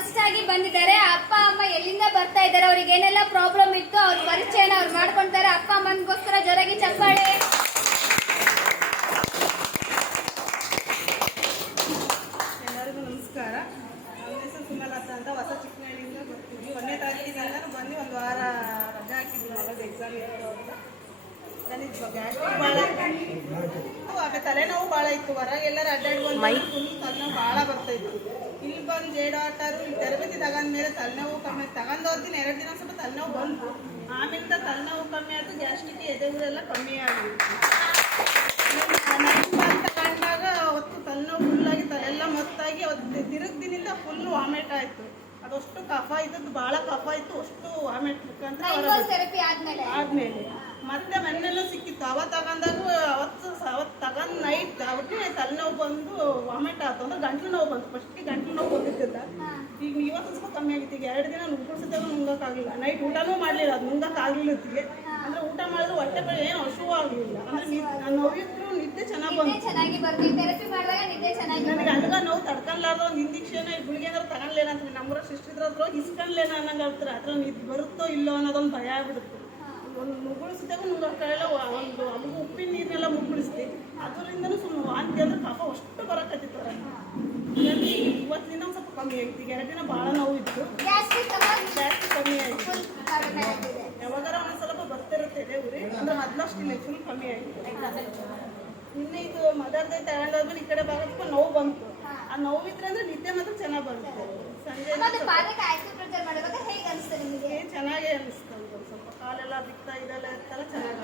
ಹೊಸದಾಗಿ ಬಂದಿದ್ದಾರೆ. ಅಪ್ಪ ಅಮ್ಮ ಎಲ್ಲಿಂದ ಬರ್ತಾ ಇದ್ದಾರೆ, ಅವ್ರಿಗೆ ಏನೆಲ್ಲ ಪ್ರಾಬ್ಲಮ್ ಇತ್ತು ಅವ್ರ ಪರಿಚಯನ ಅವ್ರು ಮಾಡ್ಕೊಂತಾರೆ. ಅಪ್ಪ ಅಮ್ಮನಿಗೋಸ್ಕರ ಜೋರಾಗಿ ಚಪ್ಪಾಳೆ. ಎಲ್ಲರಿಗೂ ನಮಸ್ಕಾರ. ನನ್ನ ಹೆಸರು ಸುಮಲತಾ ಅಂತ, ಹೊಸ ಚಿಕ್ಕನಹಳ್ಳಿಯಿಂದ ಬರ್ತೀವಿ. 1ನೇ ತಾರೀಕಿಂದ ಬಂದು ಒಂದು ವಾರ ರಜೆ ಹಾಕಿದ್ವಿ. ಮಗದ ಎಕ್ಸಾಮ್ ಇತ್ತು ಅಂತ ನನಗೆ ಗ್ಯಾಸ್ಟ್ರಿಕ್ ಭಾಳ ಇತ್ತು, ಆಮೇಲೆ ತಲೆನೋವು ಭಾಳ ಇತ್ತು. ಹೊರಗೆಲ್ಲರೂ ಅಡ್ಡಾಡಿ ಬಂದು ಫುಲ್ ತಲೆನೋವು ಭಾಳ ಬರ್ತಾಯಿತ್ತು. ಇಲ್ಲಿ ಬಂದು ಜೇಡಾಟರು ಇಲ್ಲಿ ತರಬೇತಿ ತಗೊಂಡ್ಮೇಲೆ ತಲೆನೋವು ಕಮ್ಮಿ ತಗೊಂಡೋಗ್ತೀನಿ. 2 ದಿನ ಸ್ವಲ್ಪ ತಲೆನೋವು ಬಂತು, ಆಮೇಲಿಂದ ತಲೆನೋವು ಕಮ್ಮಿ ಆಯಿತು. ಗ್ಯಾಸ್ಟ್ರಿಕ್ ಎದೆಗುರೆಲ್ಲ ಕಮ್ಮಿ ಆಗಿತ್ತು. ತಗೊಂಡಾಗ ಅವತ್ತು ತಲೆನೋವು ಫುಲ್ಲಾಗಿ ತಲೆಲ್ಲ ಮತ್ತಾಗಿ ಅವತ್ತು ದಿನದಿಂದ ಫುಲ್ ವಾಮಿಟ್ ಆಯಿತು. ಅದಷ್ಟು ಕಫ ಇದ್ದದ್ದು ಭಾಳ ಕಫ ಇತ್ತು, ಅಷ್ಟು ವಾಮಿಟ್ ಮುಖಾಂತರ ಆದಮೇಲೆ ಮತ್ತೆ ಮನೆಯಲ್ಲೂ ಸಿಕ್ಕಿತ್ತು. ಅವತ್ತು ತಗೊಂಡಾಗ ಅವತ್ತು ತಗೊಂಡು ನೈಟ್ ಅವ್ರಿಗೆ ತಲೆನೋವು ಬಂದು ವಾಮಿಟ್ ಆಯ್ತು. ಅಂದ್ರೆ ಗಂಟ್ಲು ನೋವು ಬಂತು. ಫಸ್ಟಿಗೆ ಗಂಟ್ಲು ನೋವು ಬಂದಿದ್ದಿಲ್ಲ. ಈಗ ಇವತ್ತು ಸ್ವಲ್ಪ ಕಮ್ಮಿ ಆಗಿತ್ತು. ಈಗ 2 ದಿನ ನುಗ್ಗಿಸಿದಾಗ ನುಂಗೋಕ್ಕಾಗಲಿಲ್ಲ. ನೈಟ್ ಊಟನೂ ಮಾಡಲಿಲ್ಲ, ಅದು ನುಂಗೋಕ್ಕಾಗಲಿಲ್ಲ ಹೊತ್ತಿಗೆ. ಅಂದರೆ ಊಟ ಮಾಡಿದ್ರೆ ಹೊಟ್ಟೆ ಬಳಿ ಏನು ಹಸಿವು ಆಗಲಿಲ್ಲ. ಅಂದರೆ ನೋವಿದ್ರು ನಿದ್ದೆ ಚೆನ್ನಾಗಿ ನನಗೆ ಅಲ್ಗ ನೋವು ತಡ್ಕೊಲಾರ್ದು ಒಂದು ಇಂಜೆಕ್ಷನ್ ಗುಳಿಗೆ ಏನಾದ್ರು ತಗೊಳ್ಲೇನ ಅಂತ ನಮ್ಮೂರ ಸಿಸ್ಟರ್ ಹತ್ರ ಇಸ್ಕೊಂಡ್ಲೇನ ಅನ್ನಂಗೆ ಆಗ್ತಾರೆ. ಅದ್ರ ನಿದ್ದು ಬರುತ್ತೋ ಇಲ್ಲೋ ಅನ್ನೋದೊಂದು ಭಯ ಆಗ್ಬಿಡುತ್ತೆ. ಒಂದು ಮುಗುಳಿಸಿದಾಗ ನುಂಗೋಕ್ಕಾಗಲ್ಲ. ಒಂದು ಅಲ್ಲಿಗೂ ಉಪ್ಪಿನ ನೀರನ್ನೆಲ್ಲ ಮುಗುಳಿಸ್ತೀವಿ, ಅದರಿಂದನೂ ಸುಮ್ಮನೆ ವಾಂತಿ ಅಂದ್ರೆ ಕಫ ಅಷ್ಟು ಬರೋಕತ್ತಿತ್ತು. ಹಾಗಾಗಿ ಇವತ್ತಿನಿಂದ ಒಂದು ಸ್ವಲ್ಪ ಕಮ್ಮಿ ಆಯ್ತು. ಈಗ 2 ದಿನ ಭಾಳ ನೋವು ಇತ್ತು, ಜಾಸ್ತಿ ಕಮ್ಮಿ ಆಯಿತು. ಯಾವಾಗಾರ ಒಂದು ಸ್ವಲ್ಪ ಬರ್ತಿರುತ್ತೆ ಎದೆ ಅಂದ್ರೆ ಮೊದಲಷ್ಟಿಲ್ಲ, ಫುಲ್ ಕಮ್ಮಿ ಆಯಿತು. ನಿನ್ನೆ ಇದು ಮದರ್ ಡೇ ತಗೊಂಡಾದ್ಮೇಲೆ ಈ ಕಡೆ ಭಾಗಕ್ಕೆ ನೋವು ಬಂತು. ಆ ನೋವು ಇದ್ರೆ ಅಂದ್ರೆ ನಿದ್ದೆ ಮಾತ್ರ ಚೆನ್ನಾಗಿ ಬರುತ್ತೆ. ಸಂಜೆ ಚೆನ್ನಾಗೇ ಅನಿಸ್ತು. ಸ್ವಲ್ಪ ಕಾಲೆಲ್ಲ ಬಿತ್ತಾ ಇದೆಲ್ಲ ಇರ್ತಲ್ಲ, ಚೆನ್ನಾಗಿ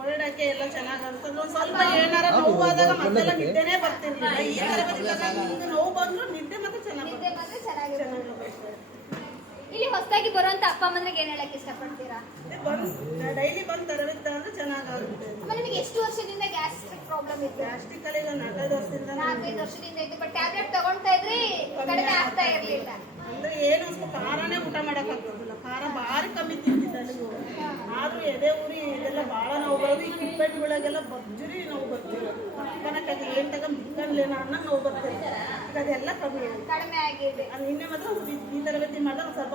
ಓಡಾಡಕ್ಕೆ ಎಲ್ಲ ಚೆನ್ನಾಗಿ ಅನ್ಸ್ತದೆ. ಒಂದು ಸ್ವಲ್ಪ ಏನಾರ ನೋವಾದಾಗ ಮೊದಲೆಲ್ಲ ನಿದ್ದೆನೇ ಬರ್ತಿರ್ಲಿಲ್ಲ. ಈ ಥರ ನೋವು ಬಂದ್ರು ನಿದ್ದೆ ಮಾತ್ರ ಚೆನ್ನಾಗಿ ಇಲ್ಲಿ ಹೊಸದಾಗಿ ಬರುವಂತ ಅಪ್ಪ ಅಮ್ಮನಿಗೆ ಏನ್ ಹೇಳಕ್ ಇಷ್ಟಪಡ್ತೀರಾ? ಡೈಲಿ ಬಂದು ತರಬೇತಿ ತಗೊಂಡ್ರೆ ಚೆನ್ನಾಗುತ್ತೆ. ನಿಮಗೆ ಎಷ್ಟು ವರ್ಷದಿಂದ ಗ್ಯಾಸ್ಟ್ರಿಕ್ ಪ್ರಾಬ್ಲಮ್ ಇತ್ತು? ಗ್ಯಾಸ್ಟ್ರಿಕ್ ಅಲ್ಲಿ 4-5 ವರ್ಷದಿಂದ ಇತ್ತು. ಬಟ್ ಟ್ಯಾಬ್ಲೆಟ್ ತಗೊಂಡ್ತಾ ಇದ್ರಿ, ಕಡಿಮೆ ಆಗ್ತಾ ಇರ್ಲಿಲ್ಲ. ಅಂದ್ರೆ ಏನು ಸ್ವಲ್ಪ ಖಾರನೇ ಊಟ ಮಾಡಕ್ ಆಗ್ತದಿಲ್ಲ. ಖಾರ ಭಾರಿ ಕಮ್ಮಿ ತಿಂತಿದ್ದೆ ಅಲ್ಲಿಗೂ. ಆದ್ರೂ ಎದೆ ಉರಿ ಇದೆಲ್ಲ ಭಾಳ ನೋವು ಬರೋದು. ಈ ಕಿಪ್ಪೆಟ್ಗಳಿಗೆಲ್ಲ ಭರ್ಜರಿ ನೋವು ಬರ್ತಿರೋದು. ಕನಕಾಗಿ ಏನ್ ಬಿಕ್ಕನ್ಲೇನ ಅನ್ನೋ ನೋವು ಬರ್ತಿರೋದು. ಈಗ ಅದೆಲ್ಲ ಕಡಿಮೆ ಆಗಿದೆ. ಅದು ನಿನ್ನೆ ಮಾತ್ರ ಈ ತರಬೇತಿ ಮಾಡಿದ್ರೆ ಸ್ವಲ್ಪ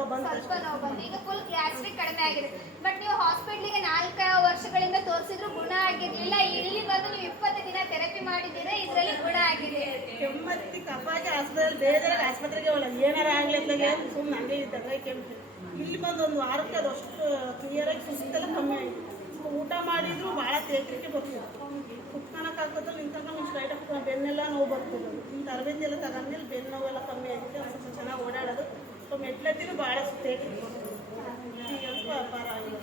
ನೋವು ಬಂತು. ಈಗ ಫುಲ್ ಗ್ಯಾಸ್ಟ್ರಿಕ್ ಕಡಿಮೆ ಆಗಿದೆ. ಬಟ್ ನೀವು ಹಾಸ್ಪಿಟ್ಲಿಗೆ 4 ವರ್ಷಗಳಿಂದ ತೋರಿಸಿದ್ರು ಗುಣ ಆಗಿರ್ಲಿಲ್ಲ. ಇಲ್ಲಿ ಬಂದು ನೀವು 20 ದಿನ ಥೆರಪಿ ಮಾಡಿದ್ದೀರಾ, ಇದರಲ್ಲಿ ಗುಣ ಆಗಿದೆ. ಕೆಮ್ಮತ್ತಿ ಕಫಾಗಿ ಆಸ್ಪತ್ರೆ ಬೇರೆ ಆಸ್ಪತ್ರೆಗೆ ಹೋಗಲ್ಲ. ಏನಾರ ಆಗ್ಲಿ ಅಂತ ಸುಮ್ಮನೆ ಹಂಗೆ ಇದ್ದಾಗ ಕೆಮ್ಮು. ಇಲ್ಲಿ ಬಂದು ಒಂದು ವಾರಕ್ಕೆ ಅದಷ್ಟು ಕ್ಲಿಯರಾಗಿ ಸುಸ್ತೆಲ್ಲ ಕಮ್ಮಿ ಆಯಿತು. ಊಟ ಮಾಡಿದ್ರು ಭಾಳ ತೇಕ್ರಿಕೆ ಬರ್ತಿತ್ತು. ಕುತ್ಕೊಳಕ್ಕಾಗೋದಿಲ್ಲ, ನಿಂತ್ಕೊಂಡು ಸ್ಟ್ರೈಟ್ ಹಾಕ್ಕೊಂಡು ಬೆನ್ನೆಲ್ಲ ನೋವು ಬರ್ತಿಲ್ಲ. ಇನ್ನು ತರಬೇತಿ ಎಲ್ಲ ತಗೊಂಡ್ಮೇಲೆ ಬೆನ್ನು ನೋವೆಲ್ಲ ಕಮ್ಮಿ ಆಗಿದೆ. ಒಂದು ಸ್ವಲ್ಪ ಚೆನ್ನಾಗಿ ಓಡಾಡೋದು. ಸೊ ಮೆಟ್ಲತ್ತಿನೂ ಭಾಳ ತೇಕ್ರಿಕೆ ಬರ್ತಿತ್ತು. ಈಗ ಸ್ವಲ್ಪ ಪರವಾಗಿಲ್ಲ.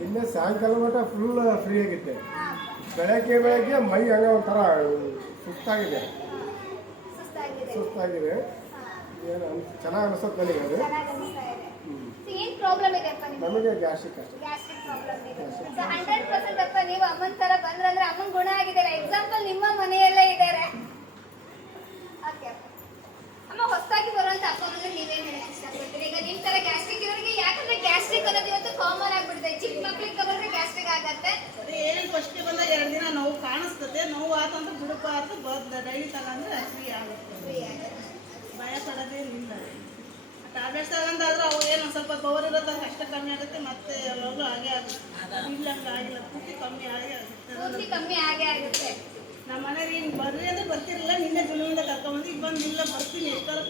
ನಿನ್ನೆ ಸಾಯಂಕಾಲ ಮಟ್ಟ ಫುಲ್ ಫ್ರೀ ಆಗಿತ್ತೆ. ಬೆಳಗ್ಗೆ ಮೈ ಹಂಗ ಒಂಥರ ಸುಸ್ತಾಗಿದೆ. ಏನು ಚೆನ್ನಾಗಿ ಅನಿಸ್ತದೆ ನನಗೆ. ಅದು ನಮಗೆ ಗ್ಯಾಸ್ಟ್ರಿಕ್ ಅಷ್ಟೇ. 100% ಅಪ್ಪ ನೀವು ಅಮ್ಮನ ತರ ಬಂದ್ರಂದ್ರೆ ಅಮ್ಮನ ಗುಣ ಆಗಿದ್ದಾರೆ. ಎಕ್ಸಾಂಪಲ್ ನಿಮ್ಮ ಮನೆಯಲ್ಲೇ ಇದ್ದಾರೆ. ಅಮ್ಮ ಹೊಸದಾಗಿ ಬರುವಂತ ಅಪ್ಪ ಬಂದ್ರೆ ನೀವೇನ್ ಹೇಳಕ್ ಇಷ್ಟಪಡ್ತೀರಿ? ಈಗ ನಿಮ್ ತರ ಗ್ಯಾಸ್ಟ್ರಿಕ್ ಇರೋರಿಗೆ, ಯಾಕಂದ್ರೆ ಗ್ಯಾಸ್ಟ್ರಿಕ್ ಅನ್ನೋದು ಇವತ್ತು ಕಾಮನ್ ಆಗ್ಬಿಡುತ್ತೆ. ಚಿಕ್ಕ ಮಕ್ಳಿಗೆ ತಗೊಂಡ್ರೆ ಗ್ಯಾಸ್ಟ್ರಿಕ್ ಆಗತ್ತೆ. ಏನೇನು ಫಸ್ಟಿಗೆ ಬಂದಾಗ 2 ದಿನ ನೋವು ಕಾಣಿಸ್ತದೆ. ನೋವು ಆತಂದ್ರೆ ಬಿಡಬಾರ್ದು. ಡೈಲಿ ತಗೊಂಡ್ರೆ ಫ್ರೀ ಆಗುತ್ತೆ. ಭಯ ಪಡೋದೇನಿಲ್ಲ. ಟ್ಯಾಬ್ಲೆಟ್ಸ್ ತಗೊಂಡಾದ್ರೆ ಅವು ಏನು ಸ್ವಲ್ಪ ಪವರ್ ಇರೋದು ಅಷ್ಟೇ ಕಮ್ಮಿ ಆಗುತ್ತೆ. ಮತ್ತೆ ಯಾವಾಗಲೂ ಹಾಗೆ ಆಗುತ್ತೆ. ಇಲ್ಲ ಹಂಗೆ ಆಗಿಲ್ಲ, ಪೂರ್ತಿ ಕಮ್ಮಿ ಆಗುತ್ತೆ. ನಮ್ಮ ಮನೆಗೆ ಹಿಂಗೆ ಬರ್ರಿ ಅಂದ್ರೆ ಬರ್ತಿರಲಿಲ್ಲ. ನಿನ್ನೆ ಜುಲುವಿಂದ ಕರ್ಕೊಂಡ್ಬಂದು ಈಗ ಬಂದು ಇಲ್ಲ ಬರ್ತೀನಿ. ಎಷ್ಟಾರು